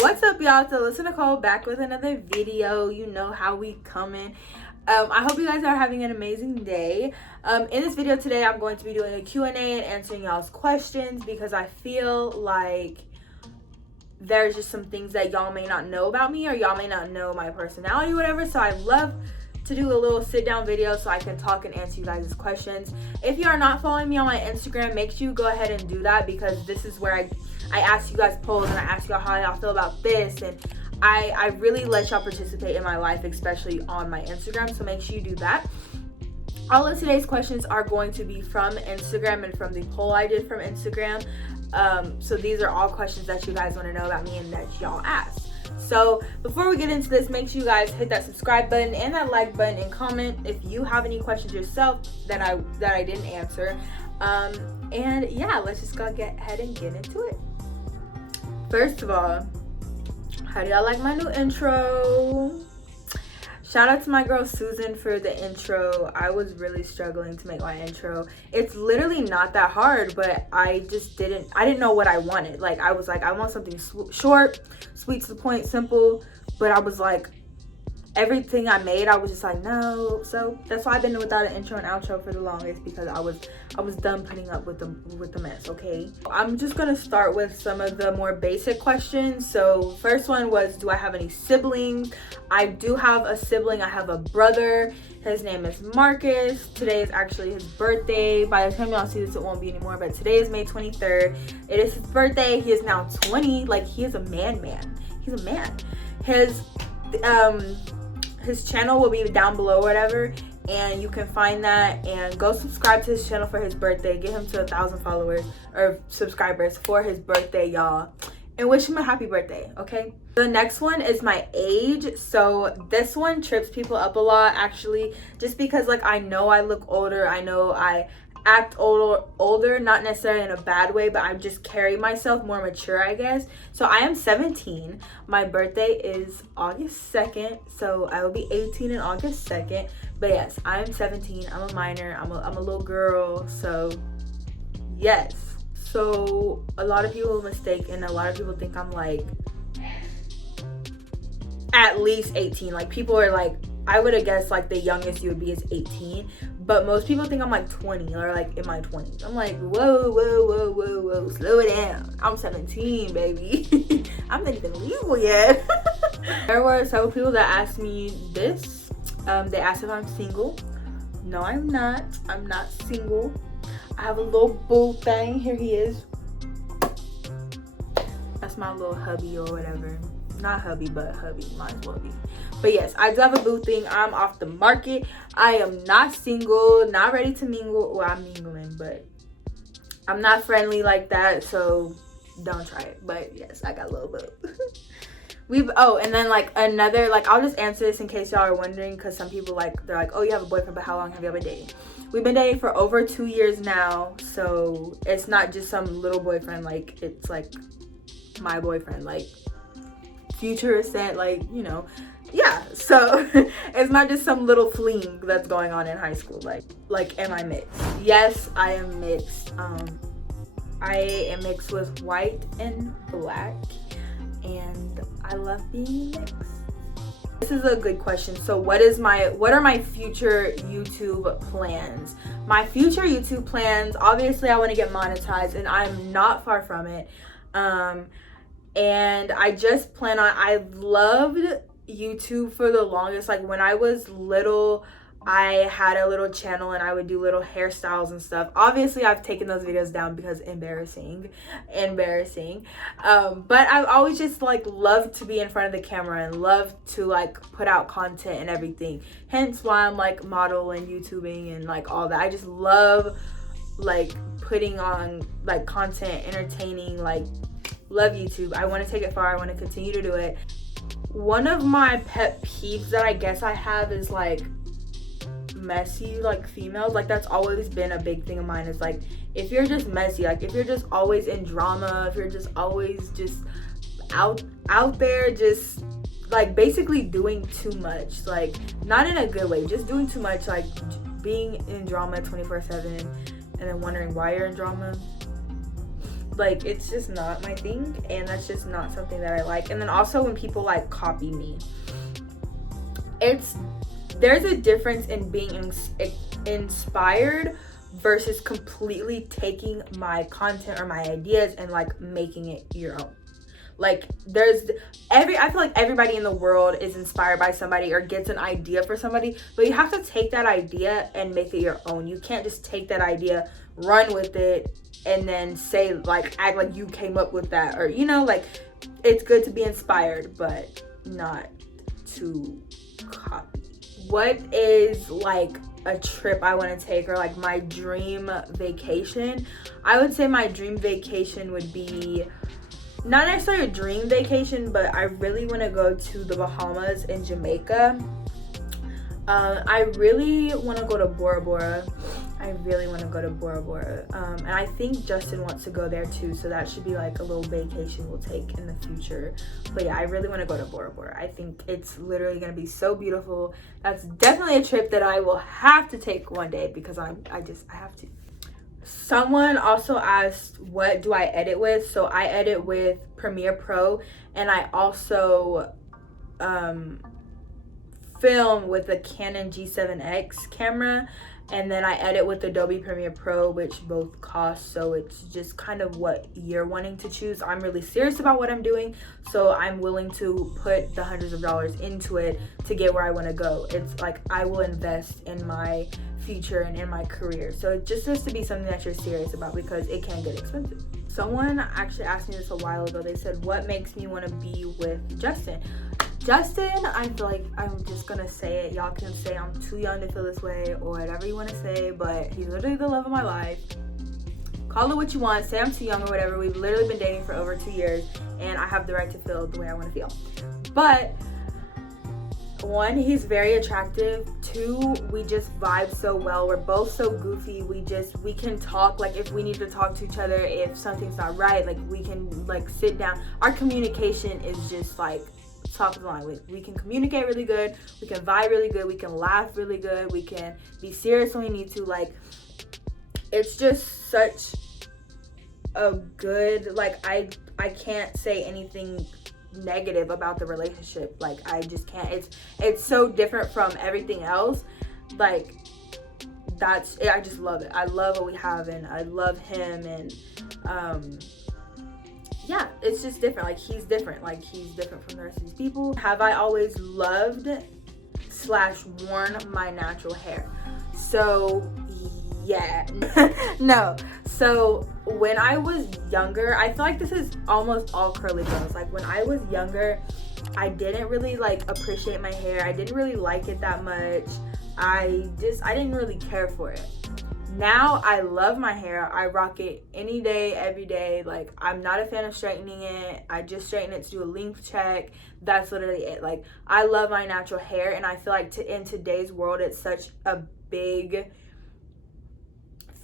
What's up, y'all? It's Alyssa Nicole back with another video. You know how we coming. I hope you guys are having an amazing day. In this video today, I'm going to be doing a Q&A and answering y'all's questions because I feel like there's just some things that y'all may not know about me or y'all may not know my personality or whatever. So I love to do a little sit down video so I can talk and answer you guys' questions. If you are not following me on my Instagram, make sure you go ahead and do that because this is where I ask you guys polls and I ask y'all how y'all feel about this, and I really let y'all participate in my life, especially on my Instagram, so make sure you do that. All of today's questions are going to be from Instagram and from the poll I did from Instagram. So these are all questions that you guys want to know about me and that y'all asked. So before we get into this, make sure you guys hit that subscribe button and that like button and comment if you have any questions yourself that I didn't answer. And yeah, let's just go ahead and get into it. First of all, how do y'all like my new intro? Shout out to my girl Susan for the intro. I was really struggling to make my intro. It's literally not that hard, but I didn't know what I wanted. Like, I was like, I want something short, sweet to the point, simple. But I was like, everything I made, I was just like, no. So that's why I've been without an intro and outro for the longest, because I was done putting up with the mess. Okay, I'm just gonna start with some of the more basic questions. So first one was, do I have any siblings? I do have a sibling. I have a brother. His name is Marcus. Today is actually his birthday. By the time y'all see this, it won't be anymore, but today is May 23rd. It is his birthday. He is now 20. Like, he is a man. He's a man. His channel will be down below, whatever, and you can find that and go subscribe to his channel for his birthday. Get him to 1,000 followers or subscribers for his birthday, y'all, and wish him a happy birthday. Okay, the next one is my age. So this one trips people up a lot, actually, just because, like, I know I look older, I know I act older, not necessarily in a bad way, but I just carry myself more mature, I guess. So I am 17. My birthday is August 2nd, so I will be 18 in August 2nd. But yes, I am 17. I'm a minor. I'm a little girl. So yes. So a lot of people mistake, and a lot of people think I'm like at least 18. Like, people are like, I would have guessed like the youngest you would be is 18, but most people think I'm like 20 or like in my 20s. I'm like, whoa, slow it down. I'm 17, baby. I'm not even legal yet. There were several people that asked me this. They asked if I'm single. No, I'm not. I'm not single. I have a little boo thing. Here he is. That's my little hubby or whatever. Not hubby, but hubby. Might as well be. But yes, I do have a boo thing. I'm off the market. I am not single, not ready to mingle. Well, I'm mingling, but I'm not friendly like that, so don't try it. But yes, I got a little boo. And then like another, like, I'll just answer this in case y'all are wondering, because some people, like, they're like, oh, you have a boyfriend, but how long have y'all been dating? We've been dating for over 2 years now, so it's not just some little boyfriend. Like, it's like my boyfriend, like future extent, like, you know. Yeah, so it's not just some little fling that's going on in high school. Like, am I mixed? Yes, I am mixed. I am mixed with white and black, and I love being mixed. This is a good question. So what are my future YouTube plans? My future YouTube plans, obviously I want to get monetized, and I'm not far from it. And I just plan on, I loved YouTube for the longest. Like, when I was little, I had a little channel and I would do little hairstyles and stuff. Obviously I've taken those videos down because embarrassing. But I've always just like loved to be in front of the camera and love to like put out content and everything, hence why I'm like modeling, YouTubing, and like all that. I just love like putting on like content, entertaining, like love YouTube. I want to take it far. I want to continue to do it. One of my pet peeves that I guess I have is like messy, like, females. Like, that's always been a big thing of mine, is like, if you're just messy, like if you're just always in drama, if you're just always just out there just like basically doing too much, like not in a good way, just doing too much, like being in drama 24/7 and then wondering why you're in drama. like, it's just not my thing, and that's just not something that I like. And then also when people like copy me, there's a difference in being inspired versus completely taking my content or my ideas and like making it your own. Like, I feel like everybody in the world is inspired by somebody or gets an idea for somebody, but you have to take that idea and make it your own. You can't just take that idea, run with it, and then say, like, act like you came up with that. Or, you know, like, it's good to be inspired, but not to copy. What is like a trip I want to take, or like my dream vacation? I would say my dream vacation would be not necessarily a dream vacation, but I really want to go to the Bahamas and Jamaica. I really want to go to Bora Bora. And I think Justin wants to go there too, so that should be like a little vacation we'll take in the future. But yeah, I really want to go to Bora Bora. I think it's literally going to be so beautiful. That's definitely a trip that I will have to take one day, because I have to. Someone also asked, what do I edit with? So I edit with Premiere Pro, and I also film with a Canon G7X camera, and then I edit with Adobe Premiere Pro, which both cost, so it's just kind of what you're wanting to choose. I'm really serious about what I'm doing, so I'm willing to put the hundreds of dollars into it to get where I want to go. It's like I will invest in my future and in my career, so it just has to be something that you're serious about, because it can get expensive. Someone actually asked me this a while ago. They said, what makes me want to be with Justin? I feel like I'm just gonna say it. Y'all can say I'm too young to feel this way or whatever you want to say, but he's literally the love of my life. Call it what you want, say I'm too young or whatever. We've literally been dating for over 2 years, and I have the right to feel the way I want to feel. But 1, he's very attractive. 2, we just vibe so well. We're both so goofy. We can talk, like if we need to talk to each other, if something's not right, like we can like sit down. Our communication is just like top of the line. We can communicate really good, we can vibe really good, we can laugh really good, we can be serious when we need to. Like, it's just such a good, like, I can't say anything negative about the relationship. Like, I just can't. It's so different from everything else. Like, that's it. I just love it. I love what we have, and I love him, and yeah, it's just different. Like, he's different. Like, he's different from the rest of these people. Have I always loved / worn my natural hair? So yeah. No. So when I was younger, I feel like this is almost all curly girls. Like, when I was younger, I didn't really like appreciate my hair. I didn't really like it that much. I didn't really care for it. Now I love my hair. I rock it any day, every day. Like, I'm not a fan of straightening it. I just straighten it to do a length check. That's literally it. Like, I love my natural hair, and I feel like in today's world, it's such a big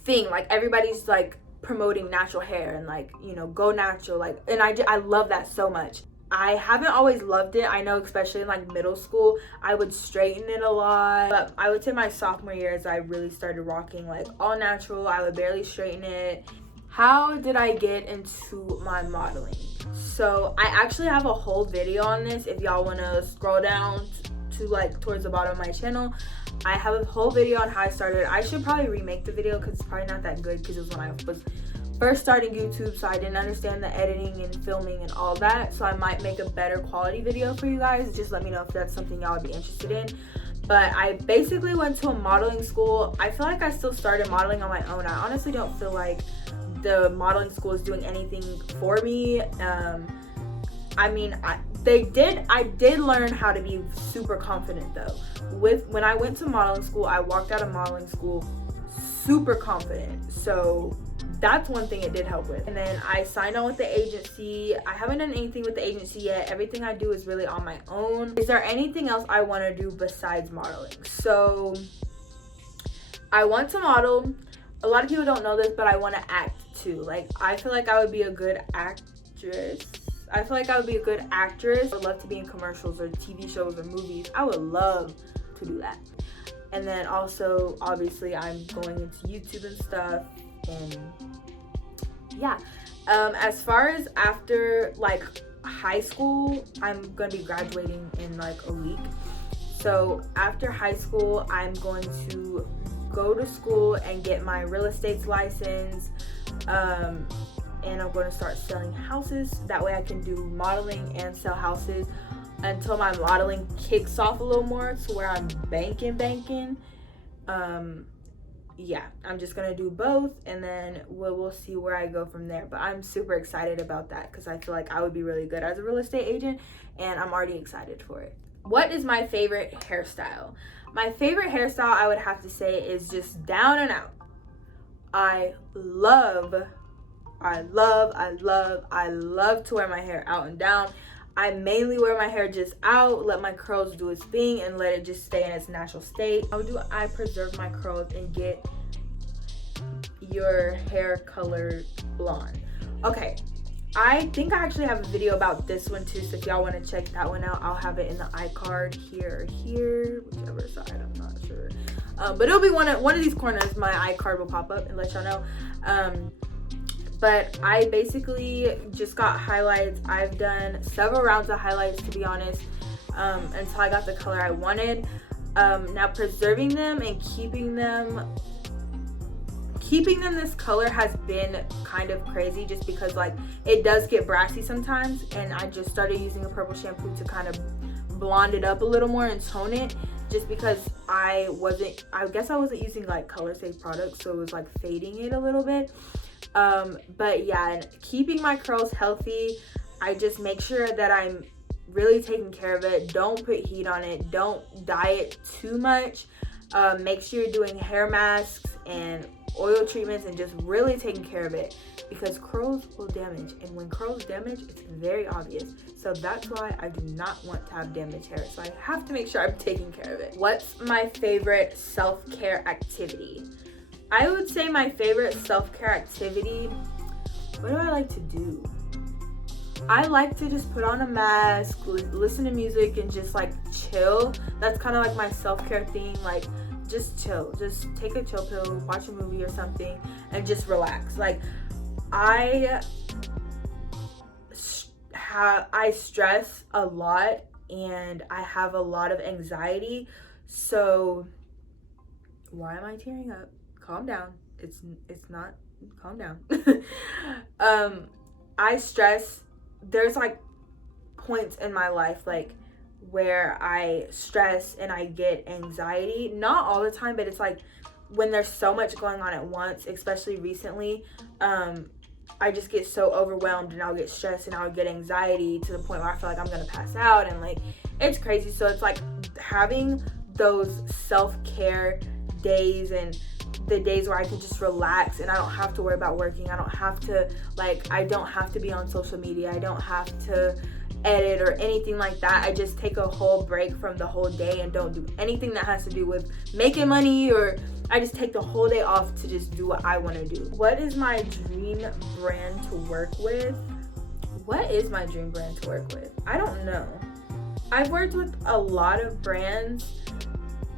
thing. Like, everybody's like promoting natural hair and, like, you know, go natural. Like, and I love that so much. I haven't always loved it. I know, especially in like middle school, I would straighten it a lot. But I would say my sophomore year is I really started rocking like all natural. I would barely straighten it. How did I get into my modeling? So I actually have a whole video on this. If y'all want to scroll down to like towards the bottom of my channel, I have a whole video on how I started. I should probably remake the video because it's probably not that good, because it was when I was first starting YouTube, so I didn't understand the editing and filming and all that. So I might make a better quality video for you guys. Just let me know if that's something y'all would be interested in. But I basically went to a modeling school. I feel like I still started modeling on my own. I honestly don't feel like the modeling school is doing anything for me. I mean, I did learn how to be super confident though. When I went to modeling school, I walked out of modeling school super confident. So that's one thing it did help with. And then I signed on with the agency. I haven't done anything with the agency yet. Everything I do is really on my own. Is there anything else I want to do besides modeling? So I want to model. A lot of people don't know this, but I want to act too. Like, I feel like I would be a good actress. I would love to be in commercials or TV shows or movies. I would love to do that. And then also, obviously, I'm going into YouTube and stuff. And yeah, As far as after like high school, I'm gonna be graduating in like a week. So after high school, I'm going to go to school and get my real estate license. And I'm going to start selling houses. That way I can do modeling and sell houses until my modeling kicks off a little more to where I'm banking. Yeah, I'm just gonna do both, and then we'll see where I go from there. But I'm super excited about that because I feel like I would be really good as a real estate agent, and I'm already excited for it. What is my favorite hairstyle? My favorite hairstyle, I would have to say, is just down and out. I love to wear my hair out and down. I mainly wear my hair just out, let my curls do its thing, and let it just stay in its natural state. How do I preserve my curls and get your hair color blonde? Okay, I think I actually have a video about this one too, so if y'all want to check that one out, I'll have it in the iCard here, whichever side, I'm not sure. But it'll be one of these corners. My iCard will pop up and let y'all know. But I basically just got highlights. I've done several rounds of highlights, to be honest, until I got the color I wanted. Now preserving them and keeping them this color has been kind of crazy, just because like it does get brassy sometimes, and I just started using a purple shampoo to kind of blonde it up a little more and tone it, just because I guess I wasn't using like color safe products, so it was like fading it a little bit. But yeah, and keeping my curls healthy, I just make sure that I'm really taking care of it. Don't put heat on it, don't dye it too much. Make sure you're doing hair masks and oil treatments and just really taking care of it, because curls will damage, and when curls damage, it's very obvious. So that's why I do not want to have damaged hair, so I have to make sure I'm taking care of it. What's my favorite self-care activity? I would say my favorite self-care activity, what do I like to do? I like to just put on a mask, listen to music, and just like chill. That's kind of like my self-care thing. Like, just chill, just take a chill pill, watch a movie or something, and just relax. Like, I stress a lot, and I have a lot of anxiety. So why am I tearing up? Calm down. It's not, calm down. I stress. There's like points in my life like where I stress and I get anxiety. Not all the time, but it's like when there's so much going on at once, especially recently, I just get so overwhelmed, and I'll get stressed and I'll get anxiety to the point where I feel like I'm gonna pass out, and like it's crazy. So it's like having those self-care days and the days where I can just relax, and I don't have to worry about working. I don't have to be on social media. I don't have to edit or anything like that. I just take a whole break from the whole day and don't do anything that has to do with making money, or I just take the whole day off to just do what I want to do. What is my dream brand to work with? What is my dream brand to work with? I don't know. I've worked with a lot of brands.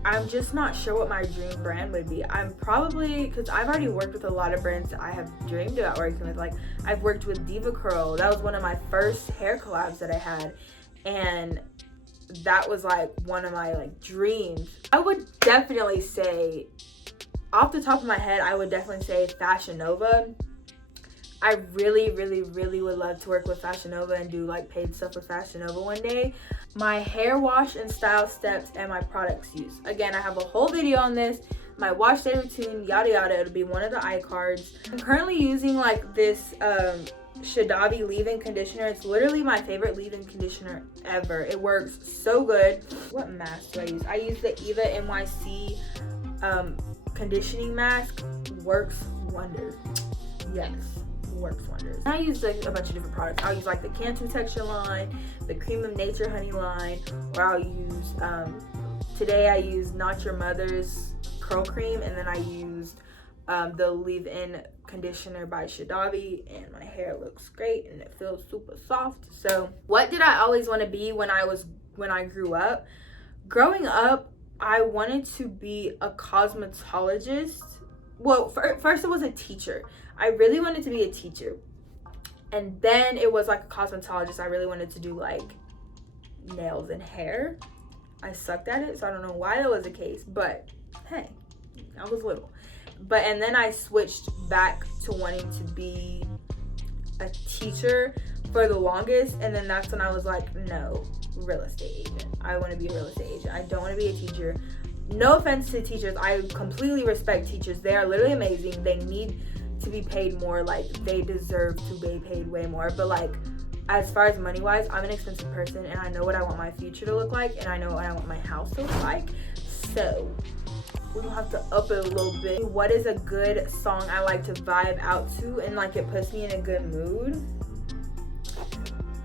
I'm just not sure what my dream brand would be. I'm probably, because I've already worked with a lot of brands that I have dreamed about working with. Like, I've worked with Diva Curl. That was one of my first hair collabs that I had, and that was like one of my like dreams. I would definitely say, off the top of my head, I would definitely say Fashion Nova. I really would love to work with Fashion Nova and do like paid stuff with Fashion Nova one day. My hair wash and style steps and my products used. Again, I have a whole video on this. My wash day routine, yada yada. It'll be one of the iCards. I'm currently using like this Shadavi leave-in conditioner. It's literally my favorite leave-in conditioner ever. It works so good. What mask do I use? I use the Eva NYC conditioning mask. Works wonders. Yes, works wonders. I use like a bunch of different products. I'll use like the Cantu Texture line, the Cream of Nature Honey line, or I'll use today I used Not Your Mother's curl cream, and then I used the leave-in conditioner by Shadavi, and my hair looks great and it feels super soft. So what did I always want to be when I grew up? Growing up, I wanted to be a cosmetologist. Well, first it was a teacher. I really wanted to be a teacher. And then it was like a cosmetologist. I really wanted to do like nails and hair. I sucked at it, so I don't know why that was the case, but hey, I was little. And then I switched back to wanting to be a teacher for the longest, and then that's when I was like, no, real estate agent. I want to be a real estate agent. I don't want to be a teacher. No offense to teachers. I completely respect teachers. They are literally amazing. They need to be paid more. Like, they deserve to be paid way more. But like, as far as money wise, I'm an expensive person, and I know what I want my future to look like, and I know what I want my house to look like. So we're gonna have to up it a little bit. What is a good song I like to vibe out to and like it puts me in a good mood?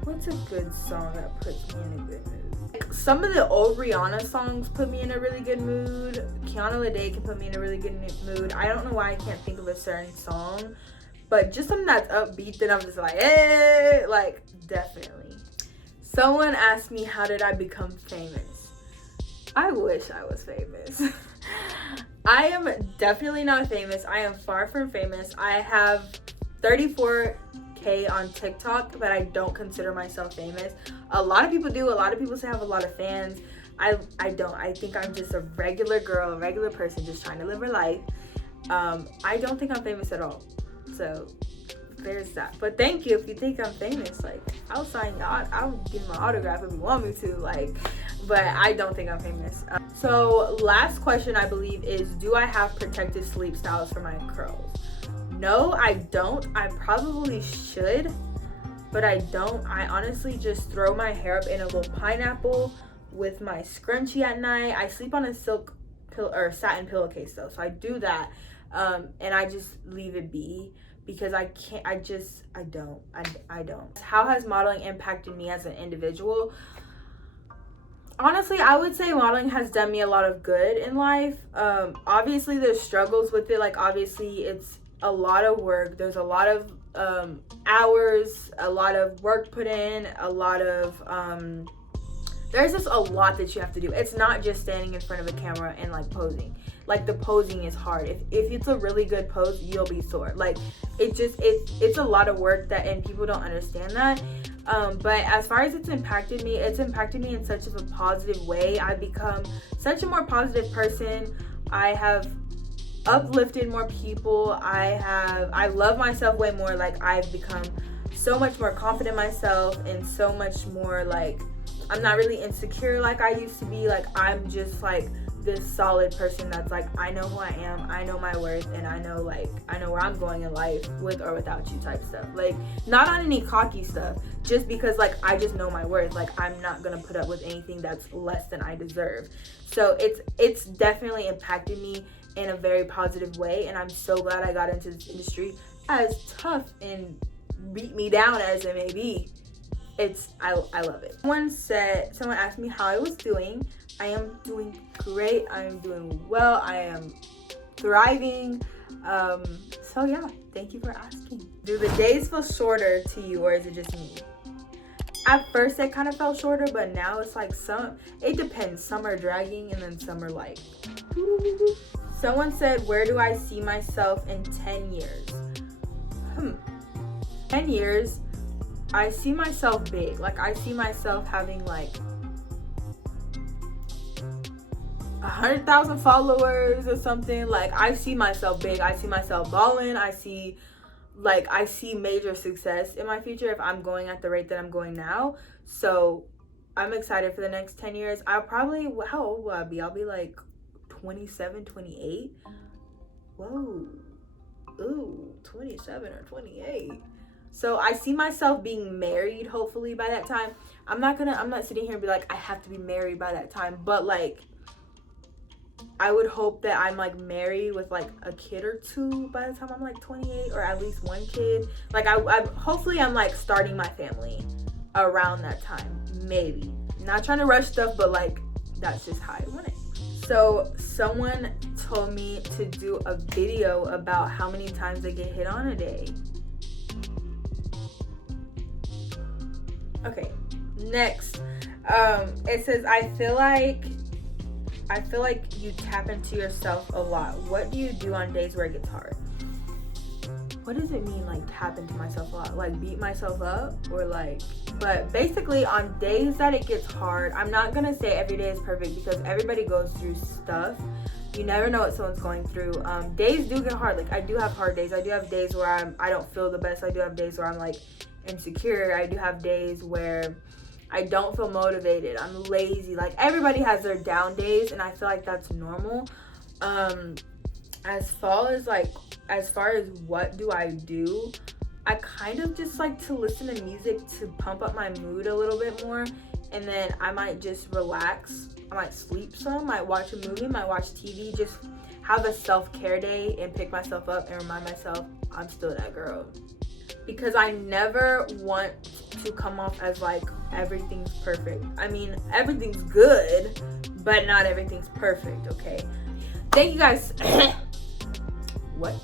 What's a good song that puts me in a good mood? Like, some of the old Rihanna songs put me in a really good mood. Kiana Lede can put me in a really good mood. I don't know why I can't think of a certain song, but just something that's upbeat, then I'm just like, hey, like, definitely. Someone asked me, how did I become famous? I wish I was famous. I am definitely not famous. I am far from famous. I have 34K on TikTok, but I don't consider myself famous. A lot of people do. A lot of people say I have a lot of fans. I don't. I think I'm just a regular girl, a regular person just trying to live her life. I don't think I'm famous at all. So there's that. But thank you if you think I'm famous. Like, I'll sign y'all. I'll give my autograph if you want me to. Like, but I don't think I'm famous. So last question, I believe, is do I have protective sleep styles for my curls? No, I don't. I probably should, but I don't. I honestly just throw my hair up in a little pineapple with my scrunchie at night. I sleep on a silk or satin pillowcase though, so I do that, and I just leave it be because I can't. I don't. How has modeling impacted me as an individual? Honestly, I would say modeling has done me a lot of good in life. Obviously, there's struggles with it. Like, obviously, it's a lot of work. There's a lot of hours, a lot of work put in, a lot of there's just a lot that you have to do. It's not just standing in front of a camera and like posing. Like, the posing is hard. If it's a really good pose, you'll be sore. Like, it's a lot of work that, and people don't understand that. But as far as it's impacted me in such of a positive way. I've become such a more positive person. I have uplifted more people. I love myself way more. Like, I've become so much more confident in myself, and so much more like, I'm not really insecure like I used to be. Like, I'm just like this solid person that's like, I know who I am, I know my worth, and I know where I'm going in life, with or without you type stuff. Like, not on any cocky stuff, just because like I just know my worth. Like, I'm not gonna put up with anything that's less than I deserve. So it's definitely impacted me in a very positive way, and I'm so glad I got into this industry, as tough and beat me down as it may be. I love it. Someone asked me how I was doing. I am doing great. I am doing well. I am thriving. So yeah, thank you for asking. Do the days feel shorter to you, or is it just me? At first it kind of felt shorter, but now it's like it depends. Some are dragging, and then some are like. Someone said, where do I see myself in 10 years? 10 years, I see myself big. Like, I see myself having like 100,000 followers or something. Like, I see myself big. I see myself balling. I see major success in my future if I'm going at the rate that I'm going now. So I'm excited for the next 10 years. How old will I be? I'll be like 27, 28. Whoa. Ooh, 27 or 28. So I see myself being married hopefully by that time. I'm not sitting here and be like, I have to be married by that time, but like, I would hope that I'm like married with like a kid or two by the time I'm like 28, or at least one kid. Like, hopefully I'm like starting my family around that time. Maybe. Not trying to rush stuff, but like, that's just how I want it. So someone told me to do a video about how many times they get hit on a day. Okay, next. It says, I feel like you tap into yourself a lot. What do you do on days where it gets hard? what does it mean, like, tap into myself a lot? Like, beat myself up, or like, but basically on days that it gets hard, I'm not gonna say every day is perfect because everybody goes through stuff. You never know what someone's going through. Days do get hard. Like, I do have hard days. I do have days where I don't feel the best. I do have days where I'm like insecure. I do have days where I don't feel motivated. I'm lazy. Like, everybody has their down days, and I feel like that's normal. As far as what do I do, I kind of just like to listen to music to pump up my mood a little bit more, and then I might just relax. I might sleep some, might watch a movie, might watch TV, just have a self-care day and pick myself up and remind myself I'm still that girl. Because I never want to come off as like everything's perfect. I mean, everything's good, but not everything's perfect, okay? Thank you guys. What?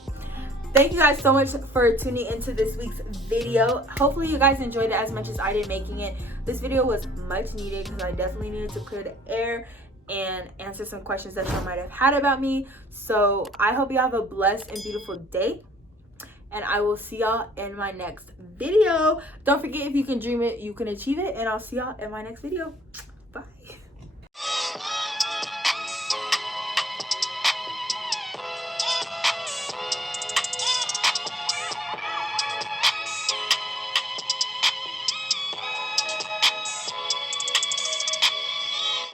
Thank you guys so much for tuning into this week's video. Hopefully you guys enjoyed it as much as I did making it. This video was much needed because I definitely needed to clear the air and answer some questions that you might have had about me. So I hope you have a blessed and beautiful day, and I will see y'all in my next video. Don't forget, if you can dream it, you can achieve it, and I'll see y'all in my next video. Bye.